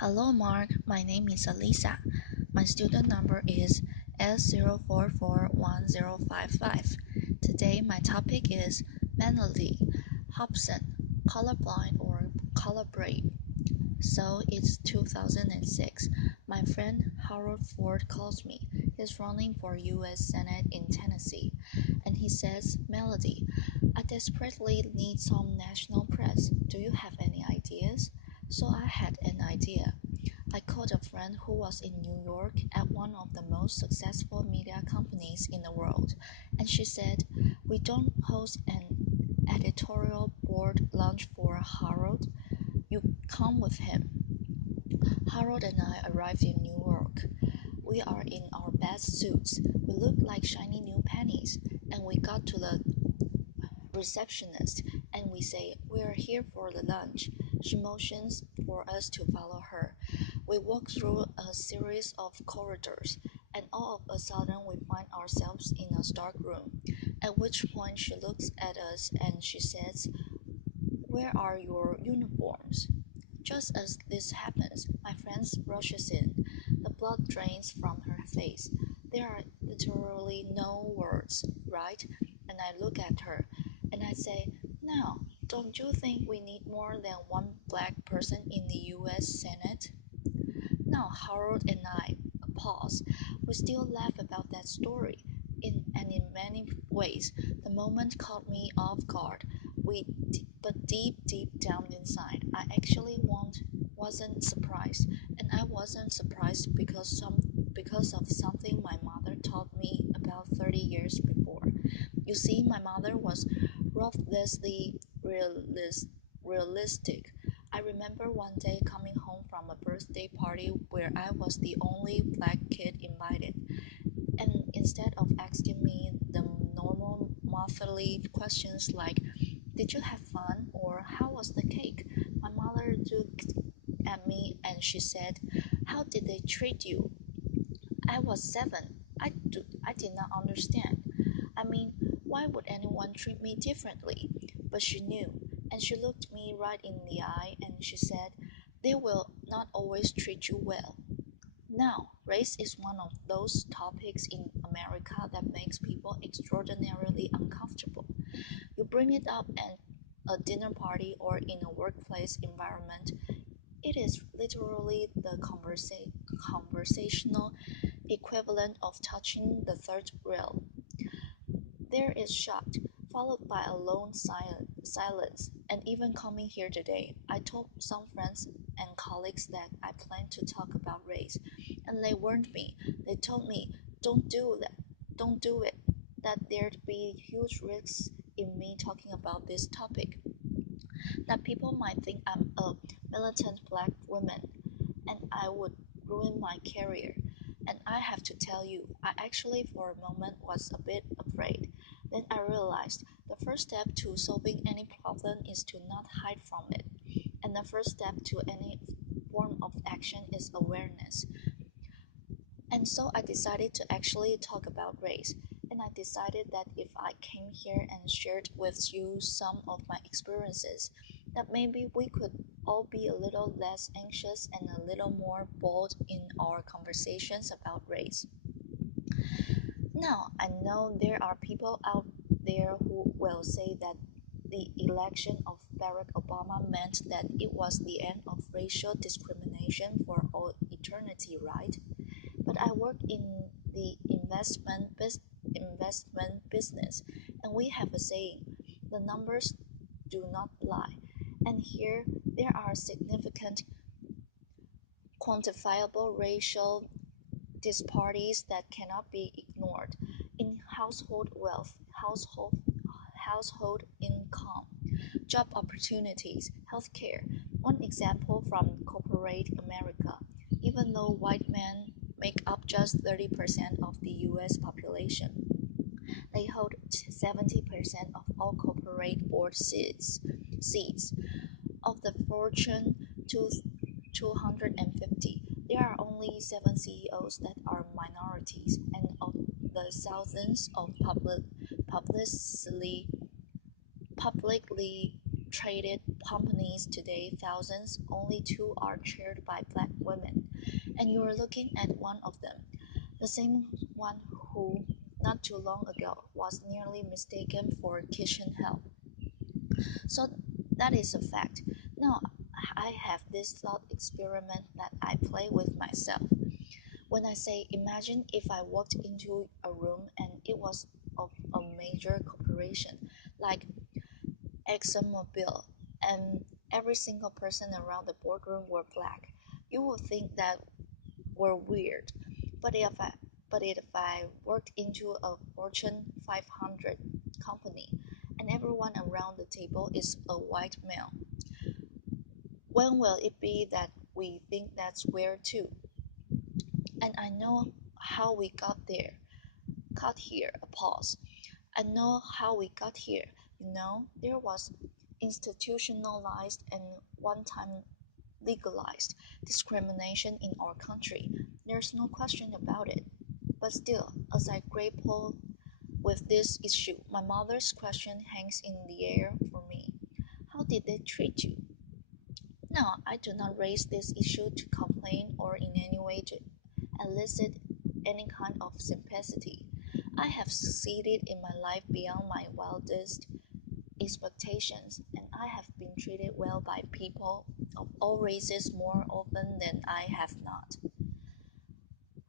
Hello Mark, my name is Alisa. My student number is S0441055. Today my topic is Mellody, Hobson, colorblind or colorblind. So it's 2006. My friend Harold Ford calls me. He's running for U.S. Senate in Tennessee. And he says, Mellody, I desperately need some national press. Do you have any ideas? So I had an idea. I called a friend who was in New York at one of the most successful media companies in the world, and she said, we don't host an editorial board lunch for Harold. You come with him. Harold and I arrived in New York. We are in our best suits. We looked like shiny new pennies, and we got to the receptionist and we say, we're here for the lunch. She motions for us to follow her. We walk through a series of corridors, and all of a sudden we find ourselves in a dark room, at which point she looks at us and she says, where are your uniforms? Just as this happens, my friend rushes in. The blood drains from her face. There are literally no words, right? And I look at her and I say, now, don't you think we need more than one black person in the U.S. Senate? Now Harold and I pause. We still laugh about that story. In many ways, the moment caught me off guard. But deep down inside, I actually wasn't surprised, and I wasn't surprised because of something my mother taught me about 30 years before. You see, my mother was ruthlessly realistic. I remember one day coming home from a birthday party where I was the only black kid invited, and instead of asking me the normal motherly questions like, did you have fun or how was the cake? My mother looked at me and she said, how did they treat you? I was 7. I did not understand. I mean, why would anyone treat me differently? But she knew, and she looked me right in the eye and she said, they will not always treat you well. Now, race is one of those topics in America that makes people extraordinarily uncomfortable. You bring it up at a dinner party or in a workplace environment, it is literally the conversational equivalent of touching the third rail. There is shock, followed by a long silence, and even coming here today, I told some friends and colleagues that I planned to talk about race, and they warned me. They told me, don't do that, don't do it, that there'd be huge risks in me talking about this topic, that people might think I'm a militant black woman, and I would ruin my career. And I have to tell you, I actually for a moment was a bit afraid. Then I realized the first step to solving any problem is to not hide from it. And the first step to any form of action is awareness. And so I decided to actually talk about race. And I decided that if I came here and shared with you some of my experiences, that maybe we could all be a little less anxious and a little more bold in our conversations about race. Now, I know there are people out there who will say that the election of Barack Obama meant that it was the end of racial discrimination for all eternity, right? But I work in the investment business, and we have a saying, the numbers do not lie. And here there are significant quantifiable racial disparities that cannot be ignored in household wealth, household income, job opportunities, healthcare. One example from corporate America, even though white men make up just 30% of the US population, they hold 70% of all corporate board seats. Of the Fortune 250, there are only 7 CEOs that are minorities, and of the thousands of publicly traded companies today, thousands, only two are chaired by black women. And you are looking at one of them, the same one who, not too long ago, was nearly mistaken for kitchen help. So that is a fact. Now, I have this thought experiment that I play with myself. When I say, imagine if I walked into a room and it was of a major corporation like ExxonMobil, and every single person around the boardroom were black, you would think that we're weird. But if I but if I worked into a Fortune 500 company and everyone around the table is a white male, when will it be that we think that's weird too? And I know how we got there. Got here, a pause. I know how we got here. There was institutionalized and one time legalized discrimination in our country. There's no question about it. But still, as I grapple with this issue, my mother's question hangs in the air for me. How did they treat you? Now, I do not raise this issue to complain or in any way to elicit any kind of sympathy. I have succeeded in my life beyond my wildest expectations, and I have been treated well by people of all races more often than I have not.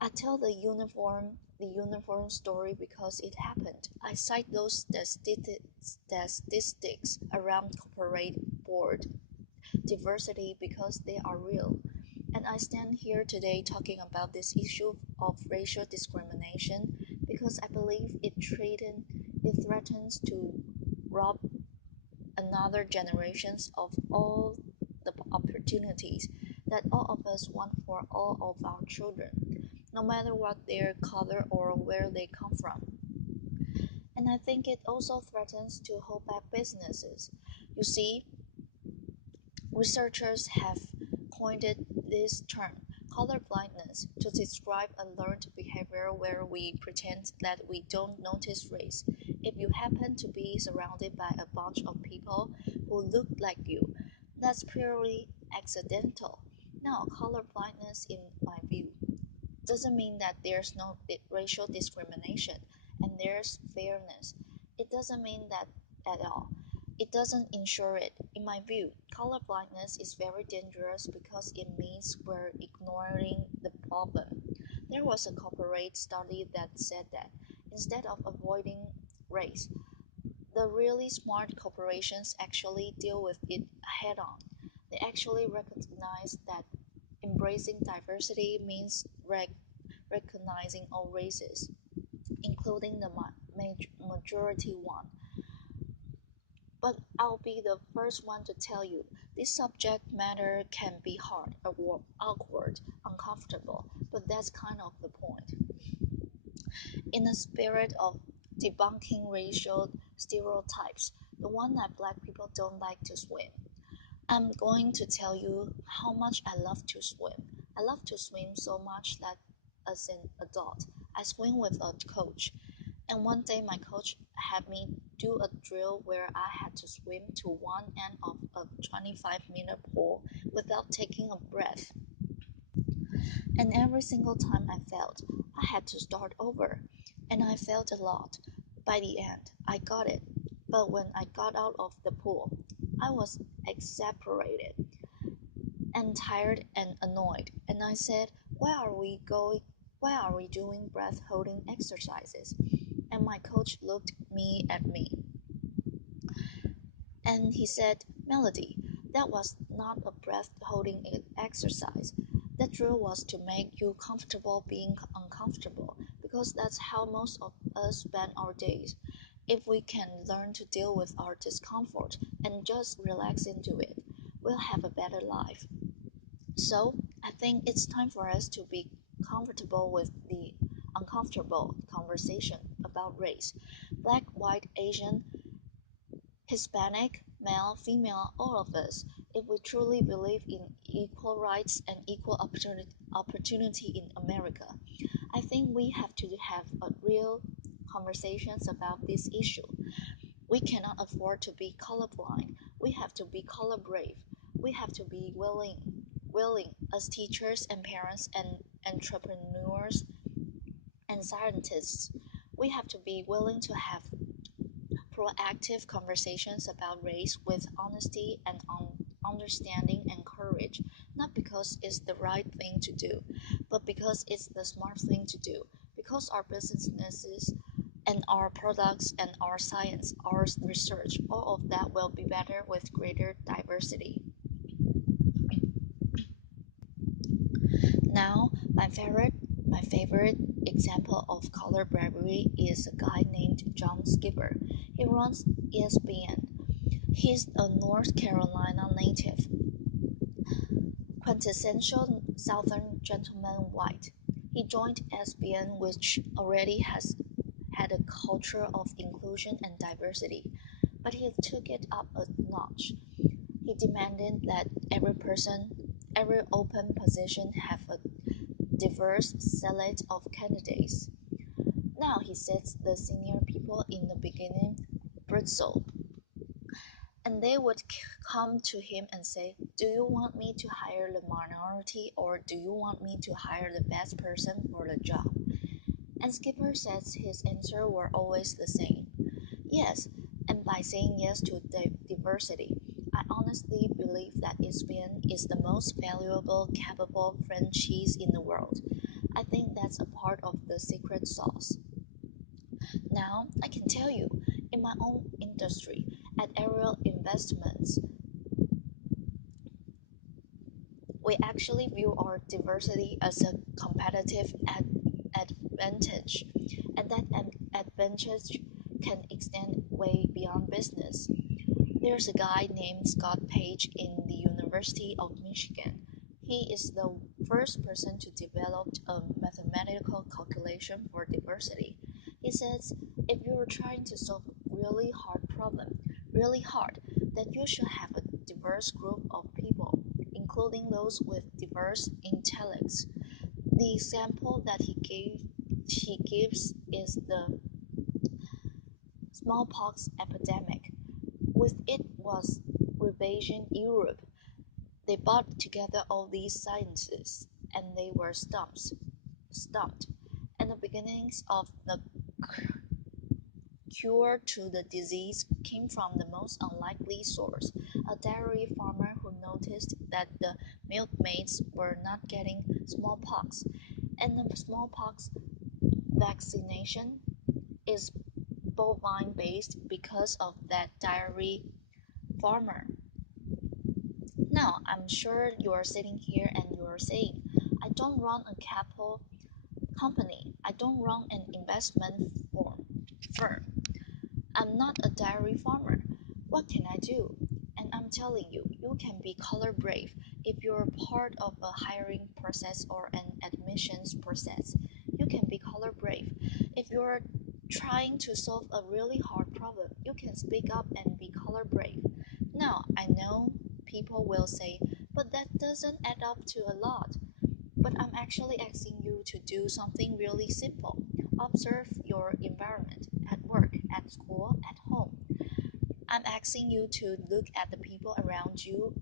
I tell the uniform story because it happened. I cite those statistics around corporate board diversity because they are real. And I stand here today talking about this issue of racial discrimination because I believe it threatens to rob another generations of all the opportunities that all of us want for all of our children, no matter what their color or where they come from. And I think it also threatens to hold back businesses. You see, researchers have coined this term, colorblindness, to describe a learned behavior where we pretend that we don't notice race. If you happen to be surrounded by a bunch of people who look like you, that's purely accidental. Now, colorblindness, in my view, doesn't mean that there's no racial discrimination and there's fairness. It doesn't mean that at all. It doesn't ensure it. In my view, colorblindness is very dangerous because it means we're ignoring the problem. There was a corporate study that said that instead of avoiding race, the really smart corporations actually deal with it head on. They actually recognize that embracing diversity means recognizing all races, including the majority one. But I'll be the first one to tell you, this subject matter can be hard, awkward, uncomfortable, but that's kind of the point. In the spirit of debunking racial stereotypes, the one that black people don't like to swim, I'm going to tell you how much I love to swim. I love to swim so much that as an adult, I swim with a coach. And one day my coach had me do a drill where I had to swim to one end of a 25-meter pool without taking a breath. And every single time I failed, I had to start over. And I failed a lot. By the end, I got it. But when I got out of the pool, I was exasperated and tired and annoyed. And I said, Why are we doing breath holding exercises? And my coach looked at me and he said, Mellody, that was not a breath holding exercise. That drill was to make you comfortable being uncomfortable, because that's how most of us spend our days. If we can learn to deal with our discomfort and just relax into it, we'll have a better life. So, I think it's time for us to be comfortable with the uncomfortable conversation about race. Black, white, Asian, Hispanic, male, female, all of us, if we truly believe in equal rights and equal opportunity in America, I think we have to have a real conversations about this issue. We cannot afford to be colorblind. We have to be color brave. We have to be willing as teachers and parents and entrepreneurs and scientists. We have to be willing to have proactive conversations about race with honesty and understanding and courage, not because it's the right thing to do, but because it's the smart thing to do, because our businesses and our products and our science, our research, all of that will be better with greater diversity. Now, my favorite example of color bravery is a guy named John Skipper. He runs ESPN. He's a North Carolina native, quintessential Southern gentleman white. He joined ESPN, which already has had a culture of inclusion and diversity, but he took it up a notch. He demanded that every open position have a diverse select of candidates. Now he sets the senior people in the beginning bristle, and they would come to him and say, "Do you want me to hire the minority or do you want me to hire the best person for the job?" And Skipper says his answer were always the same: yes. And by saying yes to diversity, I honestly believe that ESPN is the most valuable, capable franchise in the world. I think that's a part of the secret sauce. Now, I can tell you, in my own industry, at Aerial Investments, we actually view our diversity as a competitive advantage, and that advantage can extend way beyond business. There's a guy named Scott Page in the University of Michigan. He is the first person to develop a mathematical calculation for diversity. He says if you're trying to solve a really hard problem, really hard, then you should have a diverse group of people, including those with diverse intellects. The example that he gives is the smallpox epidemic. With it was ravaging Europe. They brought together all these sciences, and they were stumped. And the beginnings of the cure to the disease came from the most unlikely source, a dairy farmer who noticed that the milkmaids were not getting smallpox, and the smallpox vaccination is bovine based because of that dairy farmer. Now, I'm sure you are sitting here and you are saying, I don't run a capital company, I don't run an investment firm. I'm not a dairy farmer. What can I do? And I'm telling you, you can be color brave if you're part of a hiring process or an admissions process. You can be color brave if you're trying to solve a really hard problem. You can speak up and be color brave. Now, I know people will say, but that doesn't add up to a lot. But I'm actually asking you to do something really simple. Observe your environment at work, at school, at home. I'm asking you to look at the people around you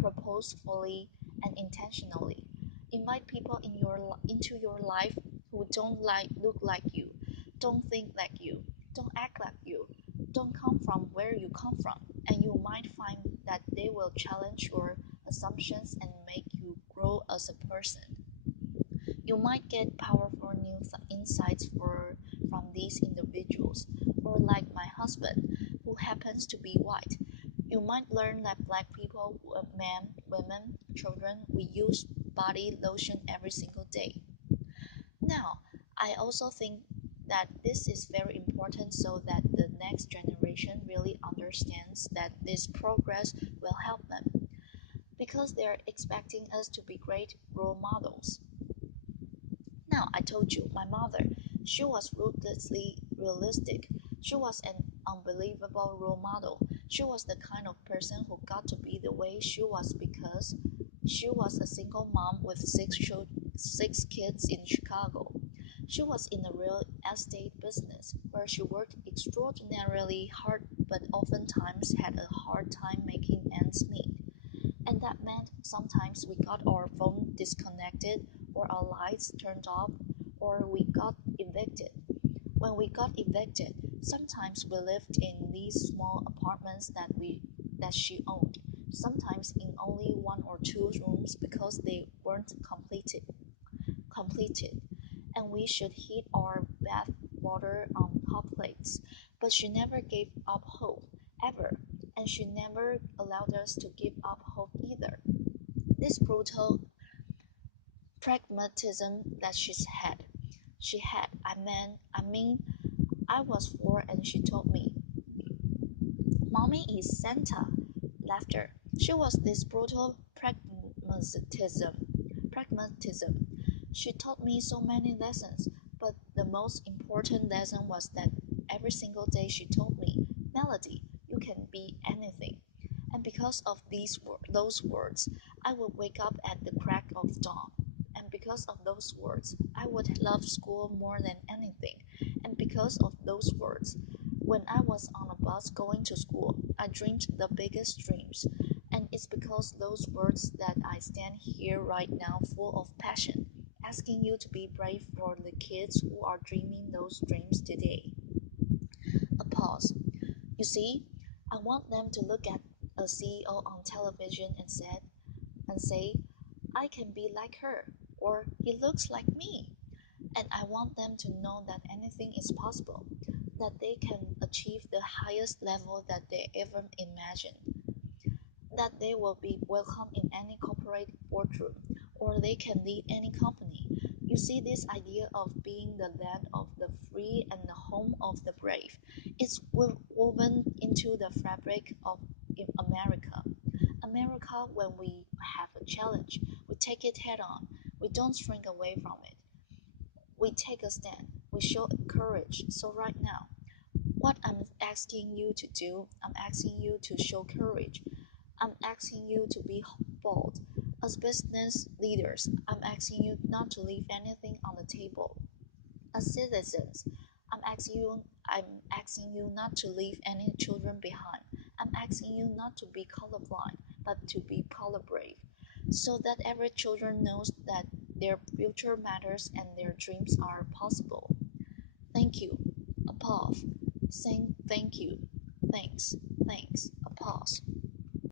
purposefully and intentionally. Invite people into your life who don't look like you, don't think like you, don't act like you, don't come from where you come from, and you might find that they will challenge your assumptions and make you grow as a person. You might get powerful new insights from these individuals, or like my husband, who happens to be white. You might learn that black people, men, women, children, we use body lotion every single day. Now, I also think that this is very important so that the next generation really understands that this progress will help them, because they're expecting us to be great role models. Now, I told you, my mother, she was ruthlessly realistic. She was an unbelievable role model. She was the kind of person who got to be the way she was because she was a single mom with six kids in Chicago. She was in the real estate business, where she worked extraordinarily hard but oftentimes had a hard time making ends meet. And that meant sometimes we got our phone disconnected, or our lights turned off, or we got evicted. When we got evicted, sometimes we lived in these small apartments that she owned, sometimes in only one or two rooms because they weren't completed, and we should heat our bath water on hot plates. But she never gave up hope, ever, and she never allowed us to give up hope either. This brutal pragmatism that she had. I was 4 and she told me, "Mommy is Santa." Laughter. She was this brutal pragmatism. She taught me so many lessons, but the most important lesson was that every single day she told me, "Mellody, you can be anything." And because of those words, I would wake up at the crack of dawn. And because of those words, I would love school more than anything. And because of those words, when I was on a bus going to school, I dreamed the biggest dreams. And it's because those words that I stand here right now full of passion, asking you to be brave for the kids who are dreaming those dreams today. A pause. You see, I want them to look at a CEO on television and say, "I can be like her," or "He looks like me." And I want them to know that anything is possible, that they can achieve the highest level that they ever imagined, that they will be welcome in any corporate boardroom, or they can lead any company. You see, this idea of being the land of the free and the home of the brave is woven into the fabric of America. America, when we have a challenge, we take it head on. We don't shrink away from it. We take a stand. We show courage. So right now, what I'm asking you to do, I'm asking you to show courage. I'm asking you to be bold. As business leaders, I'm asking you not to leave anything on the table. As citizens, I'm asking you not to leave any children behind. I'm asking you not to be colorblind, but to be color brave, so that every children knows that their future matters and their dreams are possible. Thank you. A pause. Saying thank you. Thanks. A pause.